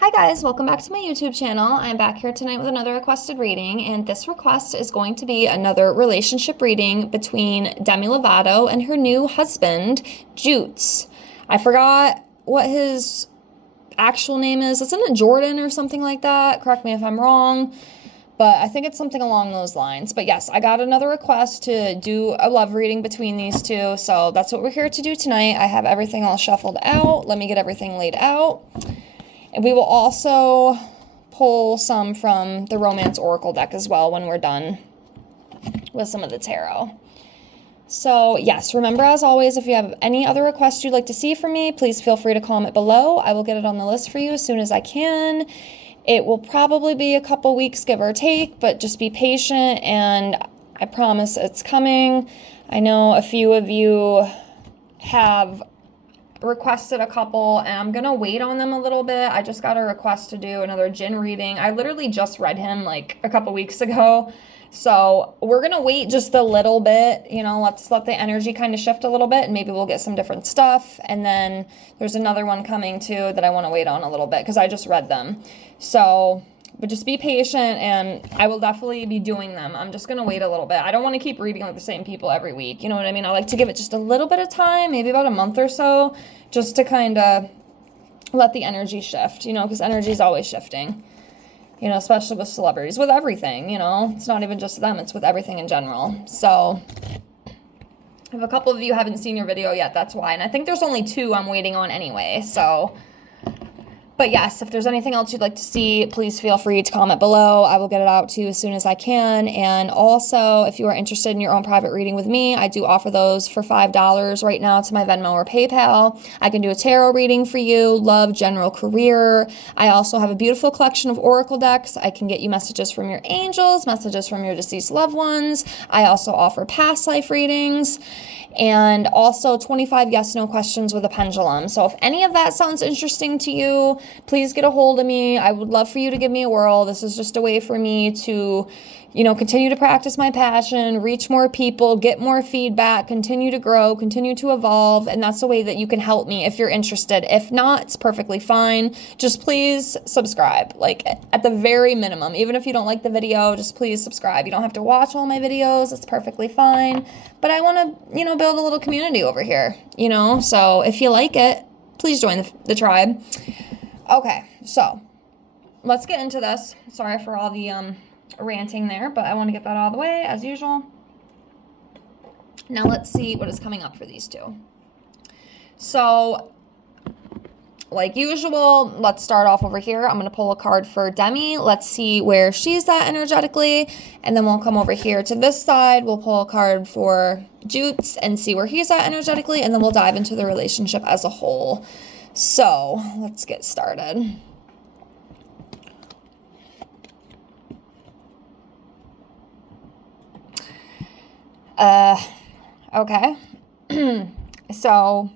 Hi guys, welcome back to my YouTube channel. I'm back here tonight with another requested reading, and this request is going to be another relationship reading between Demi Lovato and her new husband, Jutes. I forgot what his actual name is. Isn't it Jordan or something like that? Correct me if I'm wrong, but I think it's something along those lines. But yes, I got another request to do a love reading between these two, so that's what we're here to do tonight. I have everything all shuffled out. Let me get everything laid out. And we will also pull some from the Romance Oracle deck as well when we're done with some of the tarot. So yes, remember as always, if you have any other requests you'd like to see from me, please feel free to comment below. I will get it on the list for you as soon as I can. It will probably be a couple weeks, give or take, but just be patient and I promise it's coming. I know a few of you have requested a couple and I'm gonna wait on them a little bit. I just got a request to do another Jin reading. I literally just read him like a couple weeks ago, so we're gonna wait just a little bit, you know, let's let the energy kind of shift a little bit and maybe we'll get some different stuff. And then there's another one coming too that I want to wait on a little bit because I just read them. So but just be patient and I will definitely be doing them. I'm just going to wait a little bit. I don't want to keep reading like the same people every week. You know what I mean? I like to give it just a little bit of time, maybe about a month or so, just to kind of let the energy shift, you know, because energy is always shifting, you know, especially with celebrities, with everything, you know, it's not even just them, it's with everything in general. So if a couple of you haven't seen your video yet, that's why. And I think there's only 2 I'm waiting on anyway. So but yes, if there's anything else you'd like to see, please feel free to comment below. I will get it out to you as soon as I can. And also, if you are interested in your own private reading with me, I do offer those for $5 right now to my Venmo or PayPal. I can do a tarot reading for you, love, general career. I also have a beautiful collection of oracle decks. I can get you messages from your angels, messages from your deceased loved ones. I also offer past life readings. And also 25 yes/no questions with a pendulum. So if any of that sounds interesting to you, please get a hold of me. I would love for you to give me a whirl. This is just a way for me to, you know, continue to practice my passion, reach more people, get more feedback, continue to grow, continue to evolve. And that's the way that you can help me if you're interested. If not, it's perfectly fine. Just please subscribe, like at the very minimum. Even if you don't like the video, just please subscribe. You don't have to watch all my videos. It's perfectly fine. But I want to, you know, build a little community over here, you know? So if you like it, please join the tribe. Okay, so let's get into this. Sorry for all the ranting there, but I want to get that out of the way as usual. Now let's see what is coming up for these two. So like usual, let's start off over here. I'm going to pull a card for Demi. Let's see where she's at energetically. And then we'll come over here to this side. We'll pull a card for Jutes and see where he's at energetically. And then we'll dive into the relationship as a whole. So let's get started. Okay. So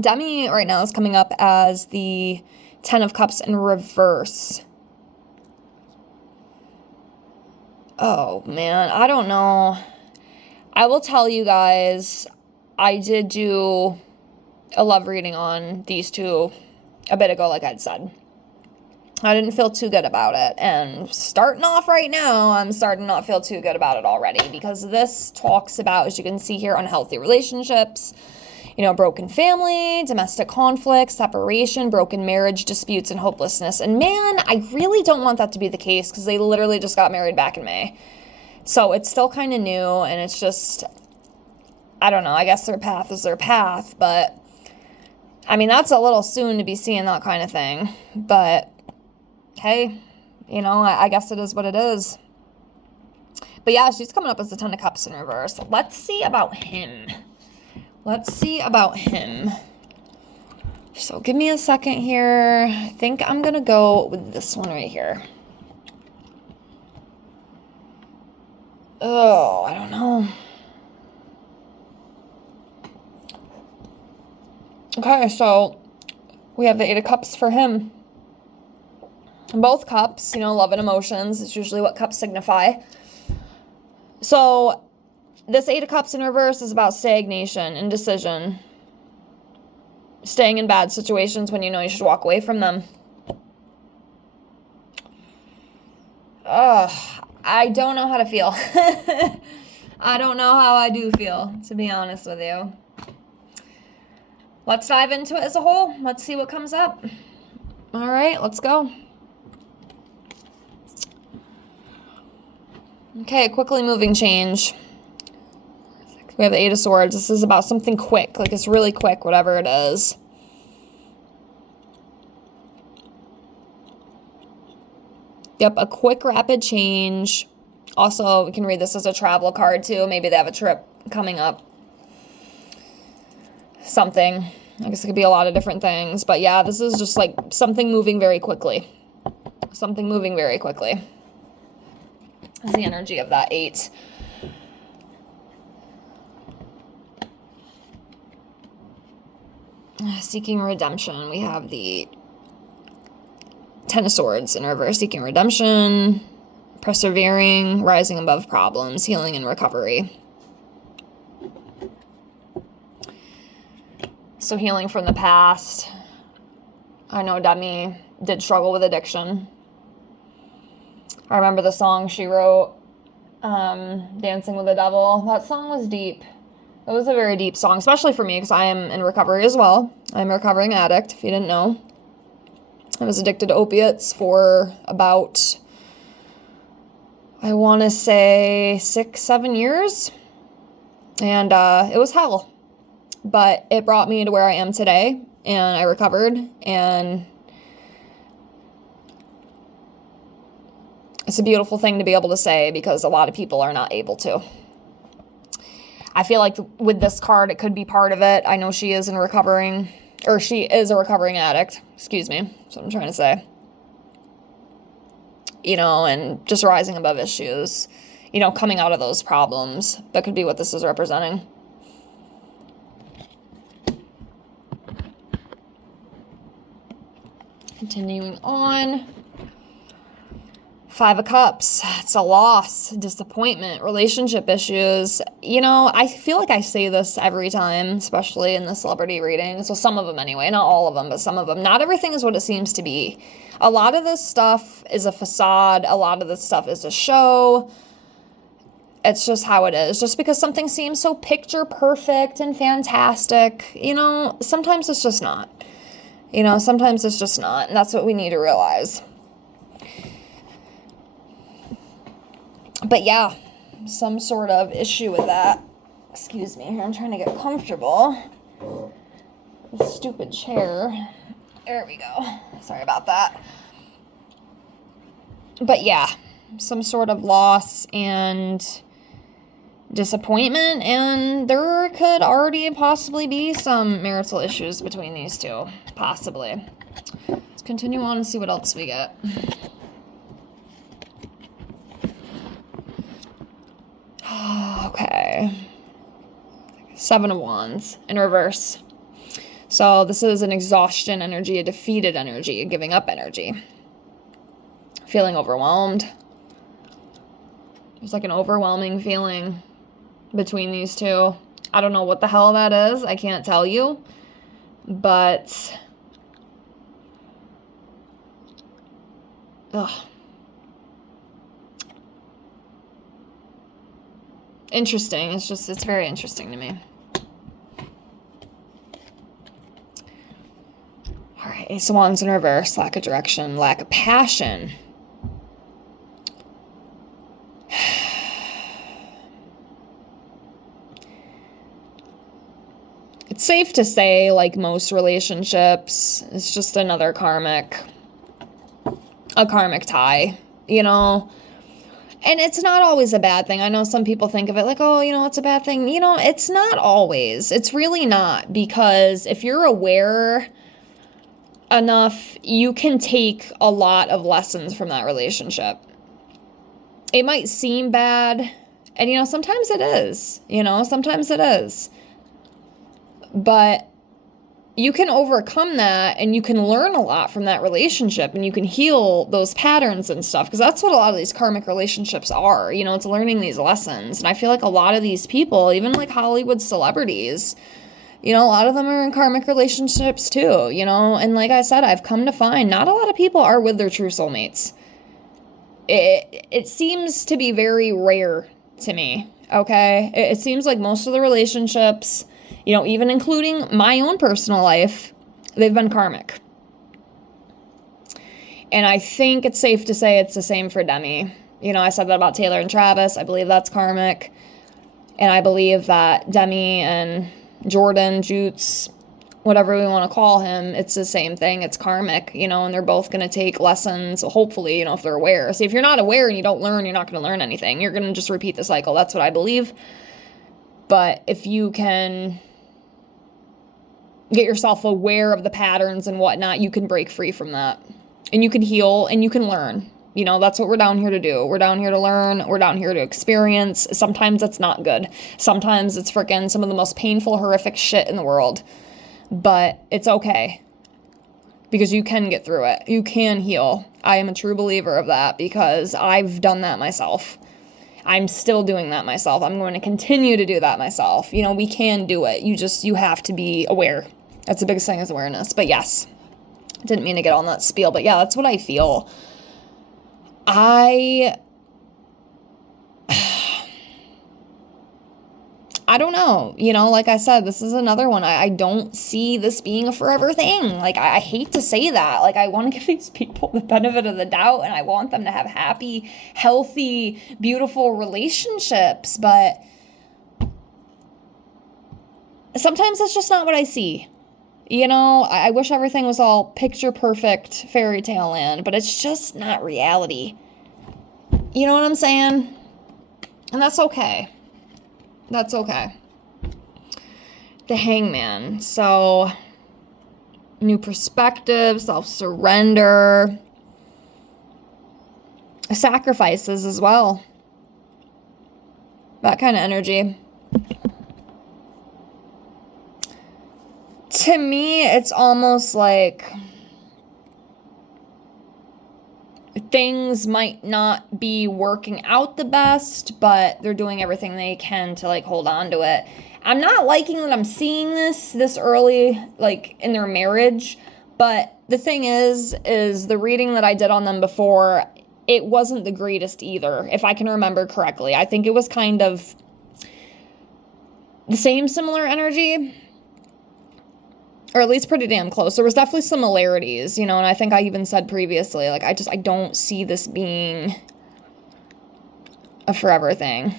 Demi right now is coming up as the 10 of Cups in reverse. Oh, man, I don't know. I will tell you guys, I did do a love reading on these two a bit ago, like I'd said. I didn't feel too good about it. And starting off right now, I'm starting to not feel too good about it already because this talks about, as you can see here, unhealthy relationships, you know, broken family, domestic conflict, separation, broken marriage, disputes, and hopelessness. And man, I really don't want that to be the case because they literally just got married back in May. So it's still kind of new and it's just, I don't know, I guess their path is their path, but I mean, that's a little soon to be seeing that kind of thing. But hey, you know, I guess it is what it is. But yeah, she's coming up as the 10 of Cups in reverse. Let's see about him. Let's see about him. So give me a second here. I think I'm going to go with this one right here. Oh, I don't know. Okay, so we have the 8 of Cups for him. Both cups, you know, love and emotions. It's usually what cups signify. So this 8 of Cups in reverse is about stagnation, indecision, staying in bad situations when you know you should walk away from them. I don't know how to feel. I don't know how I do feel, to be honest with you. Let's dive into it as a whole. Let's see what comes up. All right, let's go. Okay, quickly moving change. We have the Eight of Swords. This is about something quick, like it's really quick, whatever it is. Yep, a quick, rapid change. Also, we can read this as a travel card too. Maybe they have a trip coming up. Something. I guess it could be a lot of different things. But yeah, this is just like something moving very quickly. Something moving very quickly. Is the energy of that 8. Seeking redemption. We have the 10 of Swords in reverse. Seeking redemption. Persevering. Rising above problems. Healing and recovery. So healing from the past. I know Demi did struggle with addiction. I remember the song she wrote, Dancing with the Devil. That song was deep. It was a very deep song, especially for me because I am in recovery as well. I'm a recovering addict, if you didn't know. I was addicted to opiates for about, I want to say 6-7 years. And it was hell. But it brought me to where I am today, and I recovered, and it's a beautiful thing to be able to say because a lot of people are not able to. I feel like with this card, it could be part of it. I know she is a recovering addict. Excuse me. That's what I'm trying to say. You know, and just rising above issues, you know, coming out of those problems. That could be what this is representing. Continuing on. 5 of Cups. It's a loss, disappointment, relationship issues. You know, I feel like I say this every time, especially in the celebrity readings. So some of them anyway, not all of them, but some of them. Not everything is what it seems to be. A lot of this stuff is a facade. A lot of this stuff is a show. It's just how it is. Just because something seems so picture perfect and fantastic, you know, sometimes it's just not. You know, sometimes it's just not. And that's what we need to realize. But yeah, some sort of issue with that. Excuse me, here I'm trying to get comfortable. This stupid chair. There we go. Sorry about that. But yeah, some sort of loss and disappointment, and there could already possibly be some marital issues between these two. Possibly. Let's continue on and see what else we get. Okay. 7 of Wands in reverse. So this is an exhaustion energy, a defeated energy, a giving up energy. Feeling overwhelmed. There's like an overwhelming feeling between these two. I don't know what the hell that is. I can't tell you. But interesting. It's very interesting to me. All right, Ace of Wands in reverse. Lack of direction, lack of passion. It's safe to say, like most relationships, it's just another a karmic tie, you know? And it's not always a bad thing. I know some people think of it like, oh, you know, it's a bad thing. You know, it's not always. It's really not. Because if you're aware enough, you can take a lot of lessons from that relationship. It might seem bad. And, you know, sometimes it is. You know, sometimes it is. But you can overcome that, and you can learn a lot from that relationship, and you can heal those patterns and stuff, because that's what a lot of these karmic relationships are. You know, it's learning these lessons. And I feel like a lot of these people, even like Hollywood celebrities, you know, a lot of them are in karmic relationships too, you know. And like I said, I've come to find not a lot of people are with their true soulmates. it seems to be very rare to me, okay? It seems like most of the relationships, even including my own personal life, they've been karmic. And I think it's safe to say it's the same for Demi. I said that about Taylor and Travis. I believe that's karmic. And I believe that Demi and Jordan, Jutes, whatever we want to call him, it's the same thing. It's karmic, and they're both going to take lessons, hopefully, if they're aware. See, if you're not aware and you don't learn, you're not going to learn anything. You're going to just repeat the cycle. That's what I believe. But if you can get yourself aware of the patterns and whatnot, you can break free from that. And you can heal and you can learn. That's what we're down here to do. We're down here to learn. We're down here to experience. Sometimes it's not good. Sometimes it's freaking some of the most painful, horrific shit in the world. But it's okay. Because you can get through it. You can heal. I am a true believer of that because I've done that myself. I'm still doing that myself. I'm going to continue to do that myself. We can do it. You have to be aware. That's the biggest thing is awareness. But yes, didn't mean to get on that spiel. But yeah, that's what I feel. I don't know. Like I said, this is another one. I don't see this being a forever thing. Like, I hate to say that. Like, I want to give these people the benefit of the doubt, and I want them to have happy, healthy, beautiful relationships. But sometimes that's just not what I see. I wish everything was all picture perfect fairy tale land, but it's just not reality. You know what I'm saying? And that's okay. That's okay. The Hangman. So, new perspective, self-surrender, sacrifices as well. That kind of energy. To me, it's almost like things might not be working out the best, but they're doing everything they can to hold on to it. I'm not liking that I'm seeing this early, in their marriage, but the thing is the reading that I did on them before, it wasn't the greatest either, if I can remember correctly. I think it was kind of the same similar energy, or at least pretty damn close. There was definitely similarities, and I think I even said previously, I don't see this being a forever thing.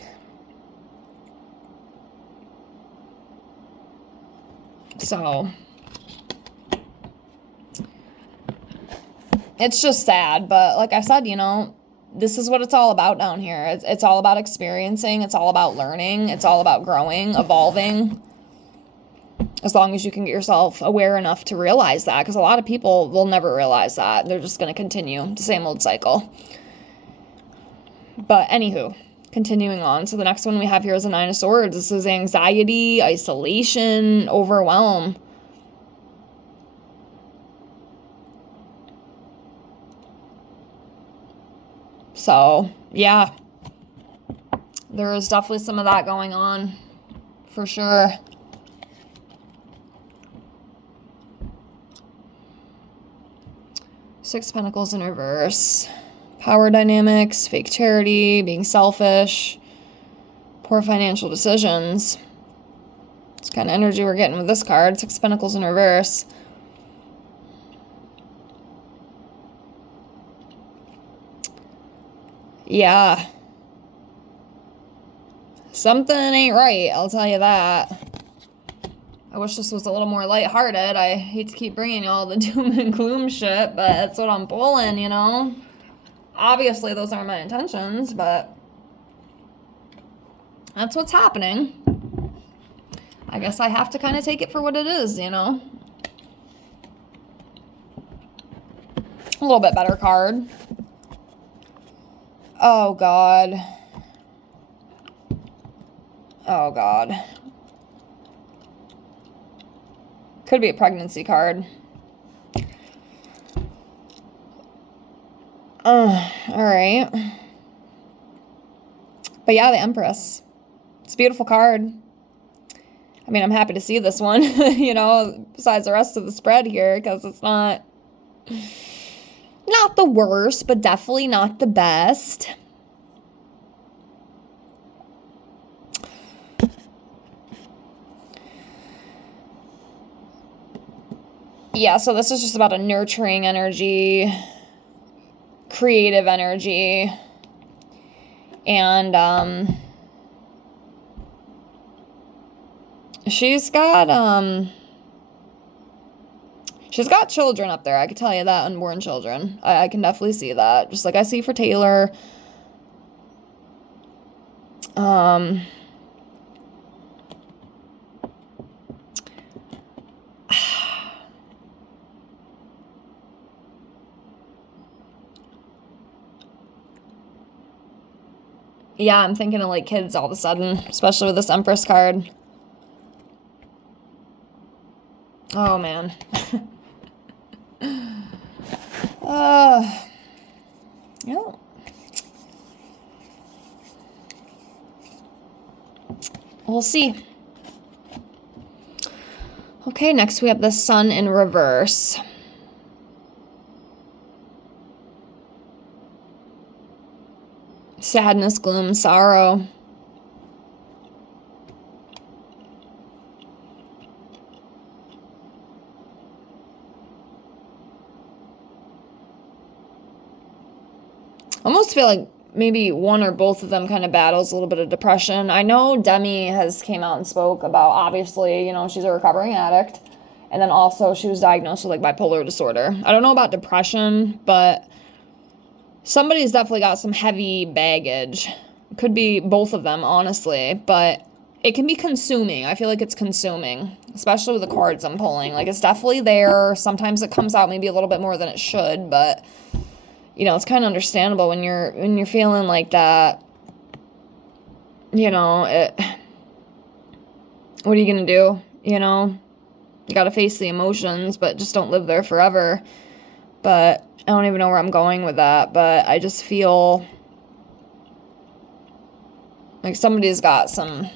So, it's just sad, but like I said, this is what it's all about down here. It's all about experiencing, it's all about learning, it's all about growing, evolving. As long as you can get yourself aware enough to realize that, because a lot of people will never realize that. They're just going to continue the same old cycle. But anywho, continuing on. So the next one we have here is a Nine of Swords. This is anxiety, isolation, overwhelm. So, yeah. There is definitely some of that going on, for sure. Six of Pentacles in reverse. Power dynamics, fake charity, being selfish, poor financial decisions. It's kind of energy we're getting with this card. Six of Pentacles in reverse. Yeah. Something ain't right, I'll tell you that. I wish this was a little more lighthearted. I hate to keep bringing you all the doom and gloom shit, but that's what I'm pulling, Obviously, those aren't my intentions, but that's what's happening. I guess I have to kind of take it for what it is, A little bit better card. Oh, God. Oh, God. Could be a pregnancy card. Alright. But yeah, the Empress. It's a beautiful card. I mean, I'm happy to see this one, besides the rest of the spread here, because it's not Not the worst, but definitely not the best. Yeah, so this is just about a nurturing energy, creative energy, and she's got children up there. I can tell you that, unborn children. I can definitely see that. Just like I see for Taylor. Yeah, I'm thinking of like kids all of a sudden, especially with this Empress card. Oh man. Yeah. We'll see. Okay, next we have the Sun in reverse. Sadness, gloom, sorrow. Almost feel like maybe one or both of them kind of battles a little bit of depression. I know Demi has came out and spoke about, obviously, you know, she's a recovering addict. And then also she was diagnosed with like bipolar disorder. I don't know about depression, but somebody's definitely got some heavy baggage. Could be both of them, honestly, but it can be consuming. I feel like it's consuming, especially with the cards I'm pulling. Like, it's definitely there. Sometimes it comes out maybe a little bit more than it should, but you know, it's kind of understandable when you're feeling like that. You know, what are you gonna do? You know, you gotta face the emotions, but just don't live there forever. But I don't even know where I'm going with that, but I just feel like somebody's got some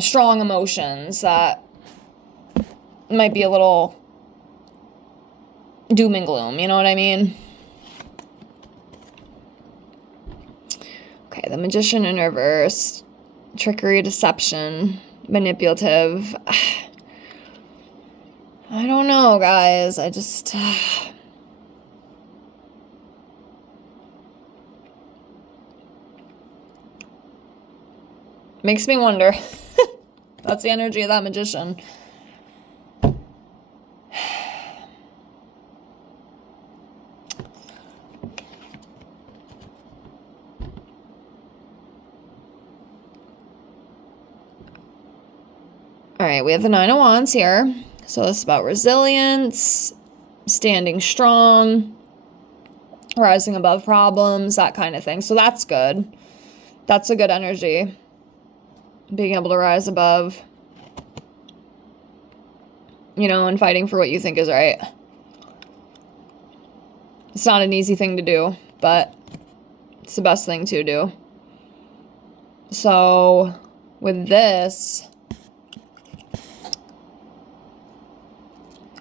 strong emotions that might be a little doom and gloom, you know what I mean? Okay, the Magician in reverse. Trickery, deception, manipulative. I don't know, guys. I just... makes me wonder. That's the energy of that Magician. All right, we have the Nine of Wands here. So this is about resilience, standing strong, rising above problems, that kind of thing. So that's good. That's a good energy. Being able to rise above, you know, and fighting for what you think is right. It's not an easy thing to do, but it's the best thing to do. So with this,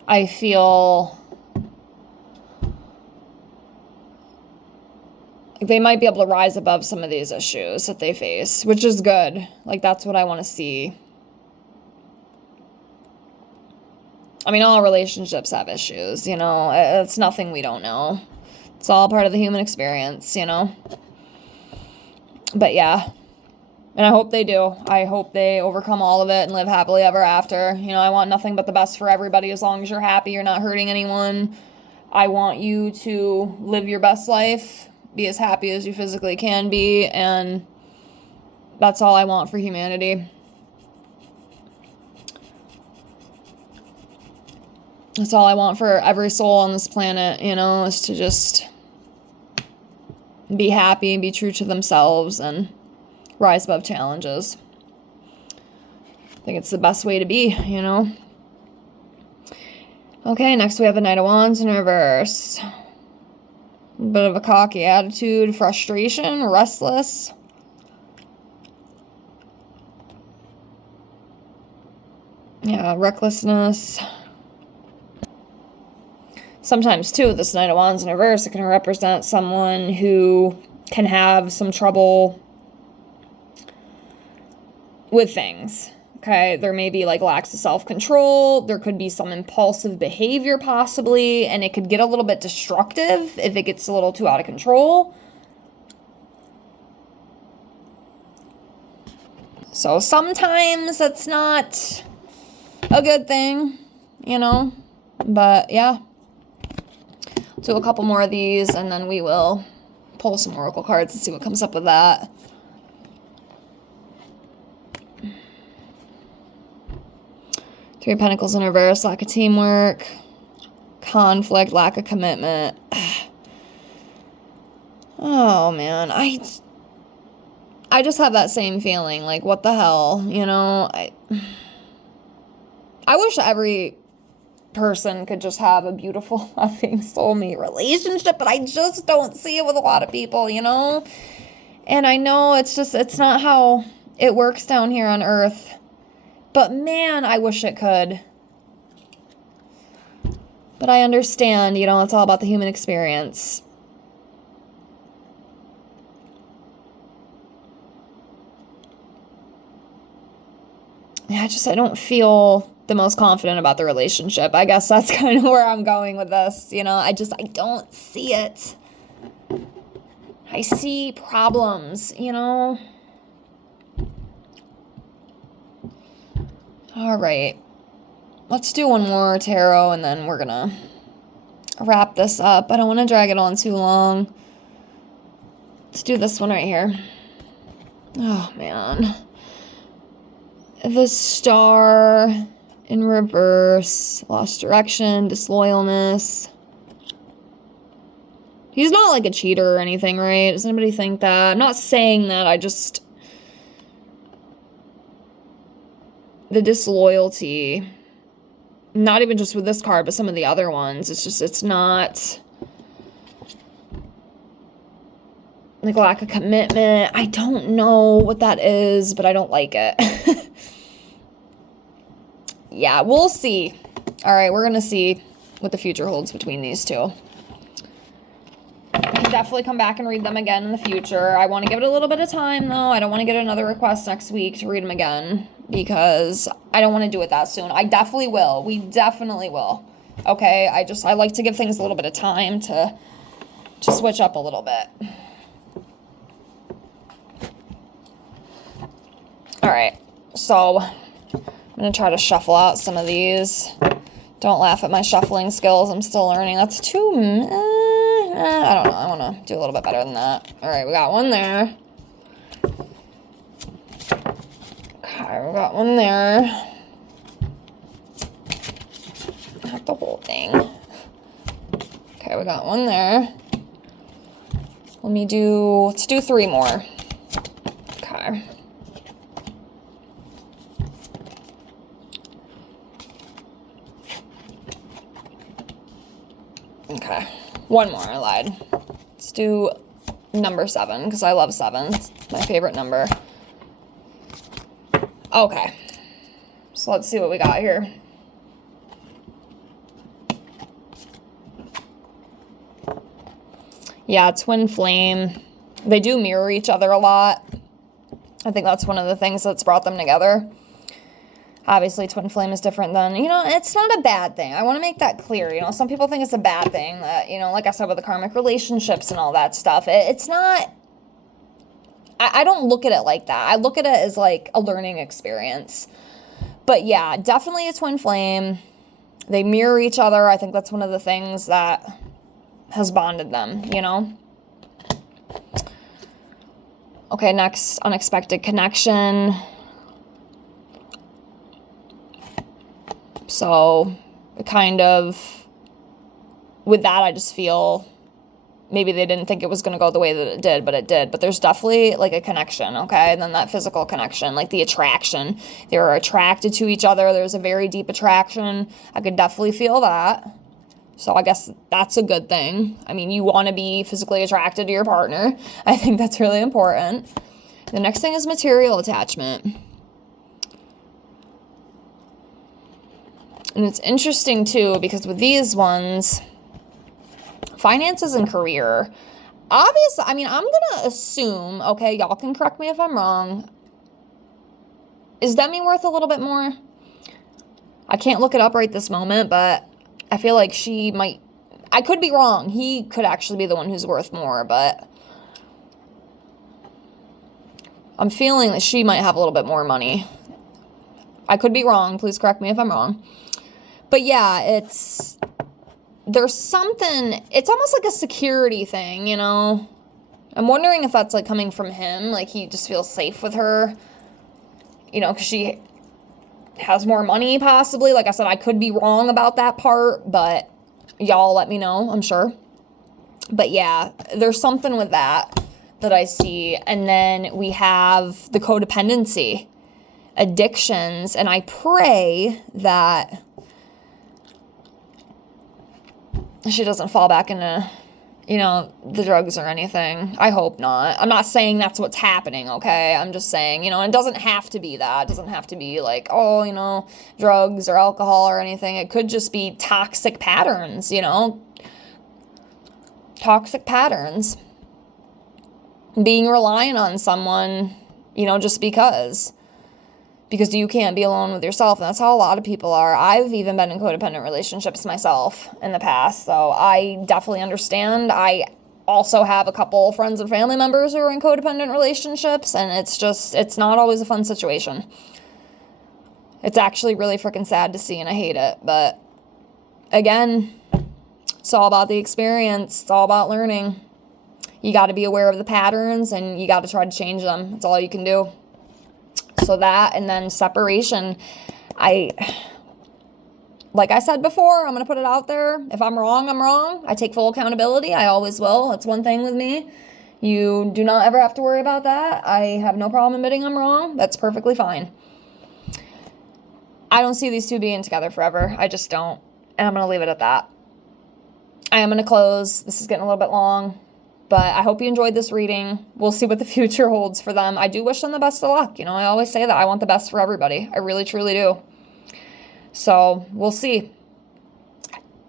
I feel they might be able to rise above some of these issues that they face, which is good. Like, that's what I want to see. I mean, all relationships have issues, you know. It's nothing we don't know. It's all part of the human experience, you know. But yeah. And I hope they do. I hope they overcome all of it and live happily ever after. You know, I want nothing but the best for everybody. As long as you're happy, you're not hurting anyone. I want you to live your best life, be as happy as you physically can be, and that's all I want for humanity. That's all I want for every soul on this planet, you know, is to just be happy and be true to themselves and rise above challenges. I think it's the best way to be, you know. Okay, next we have the Knight of Wands in reverse. A bit of a cocky attitude, frustration, restless. Yeah, recklessness. Sometimes, too, this Knight of Wands in reverse, it can represent someone who can have some trouble with things. Okay, there may be like lacks of self-control. There could be some impulsive behavior possibly, and it could get a little bit destructive if it gets a little too out of control. So sometimes that's not a good thing, you know, but yeah. Do a couple more of these, and then we will pull some oracle cards and see what comes up with that. Three of Pentacles in reverse, lack of teamwork, conflict, lack of commitment. Oh, man. I just have that same feeling. Like, what the hell? You know, I wish every person could just have a beautiful, loving, soulmate relationship, but I just don't see it with a lot of people, you know? And I know it's not how it works down here on Earth. But man, I wish it could. But I understand, you know, it's all about the human experience. Yeah, I don't feel the most confident about the relationship. I guess that's kind of where I'm going with this. You know, I don't see it. I see problems, you know. All right, let's do one more tarot and then we're gonna wrap this up. I don't want to drag it on too long. Let's do this one right here. Oh, man. The Star in reverse, lost direction, disloyalness. He's not like a cheater or anything, right? Does anybody think that? I'm not saying that, the disloyalty, not even just with this card, but some of the other ones, it's not, like, lack of commitment. I don't know what that is, but I don't like it. Yeah, we'll see. All right, we're gonna see what the future holds between these two. I can definitely come back and read them again in the future. I want to give it a little bit of time, though. I don't want to get another request next week to read them again, because I don't want to do it that soon. I definitely will. We definitely will. Okay, I like to give things a little bit of time to switch up a little bit. All right, so I'm going to try to shuffle out some of these. Don't laugh at my shuffling skills. I'm still learning. That's too... I don't know. I want to do a little bit better than that. All right, we got one there. Okay, we got one there. Not the whole thing. Okay, we got one there. Let's do three more. Okay. Okay, one more, I lied. Let's do number 7, because I love 7. It's my favorite number. Okay, so let's see what we got here. Yeah, twin flame. They do mirror each other a lot. I think that's one of the things that's brought them together. Obviously, twin flame is different than, it's not a bad thing. I want to make that clear. Some people think it's a bad thing that, like I said, with the karmic relationships and all that stuff. It's not, I don't look at it like that. I look at it as like a learning experience. But yeah, definitely a twin flame. They mirror each other. I think that's one of the things that has bonded them, Okay, next, unexpected connection. So, kind of, with that, I just feel maybe they didn't think it was going to go the way that it did, but it did. But there's definitely, like, a connection, okay? And then that physical connection, like the attraction. They were attracted to each other. There's a very deep attraction. I could definitely feel that. So I guess that's a good thing. I mean, you want to be physically attracted to your partner. I think that's really important. The next thing is material attachment. And it's interesting, too, because with these ones, finances and career. Obviously, I mean, I'm going to assume, okay, y'all can correct me if I'm wrong. Is Demi worth a little bit more? I can't look it up right this moment, but I feel like she might. I could be wrong. He could actually be the one who's worth more, but I'm feeling that she might have a little bit more money. I could be wrong. Please correct me if I'm wrong. But yeah, there's something, it's almost like a security thing, you know? I'm wondering if that's, like, coming from him. Like, he just feels safe with her, you know, because she has more money, possibly. Like I said, I could be wrong about that part, but y'all let me know, I'm sure. But yeah, there's something with that I see. And then we have the codependency, addictions, and I pray that she doesn't fall back into, you know, the drugs or anything. I hope not. I'm not saying that's what's happening, okay? I'm just saying, you know, it doesn't have to be that. It doesn't have to be like, oh, you know, drugs or alcohol or anything. It could just be toxic patterns, you know? Toxic patterns. Being reliant on someone, you know, just because you can't be alone with yourself. And that's how a lot of people are. I've even been in codependent relationships myself in the past, so I definitely understand. I also have a couple friends and family members who are in codependent relationships, and it's not always a fun situation. It's actually really freaking sad to see, and I hate it. But again, it's all about the experience. It's all about learning. You got to be aware of the patterns, and you got to try to change them. That's all you can do. So that, and then separation. Like I said before, I'm going to put it out there. If I'm wrong, I'm wrong. I take full accountability. I always will. That's one thing with me. You do not ever have to worry about that. I have no problem admitting I'm wrong. That's perfectly fine. I don't see these two being together forever. I just don't. And I'm going to leave it at that. I am going to close. This is getting a little bit long. But I hope you enjoyed this reading. We'll see what the future holds for them. I do wish them the best of luck. You know, I always say that. I want the best for everybody. I really, truly do. So, we'll see.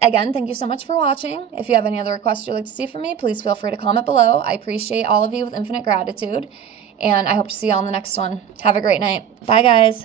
Again, thank you so much for watching. If you have any other requests you'd like to see from me, please feel free to comment below. I appreciate all of you with infinite gratitude. And I hope to see you on the next one. Have a great night. Bye, guys.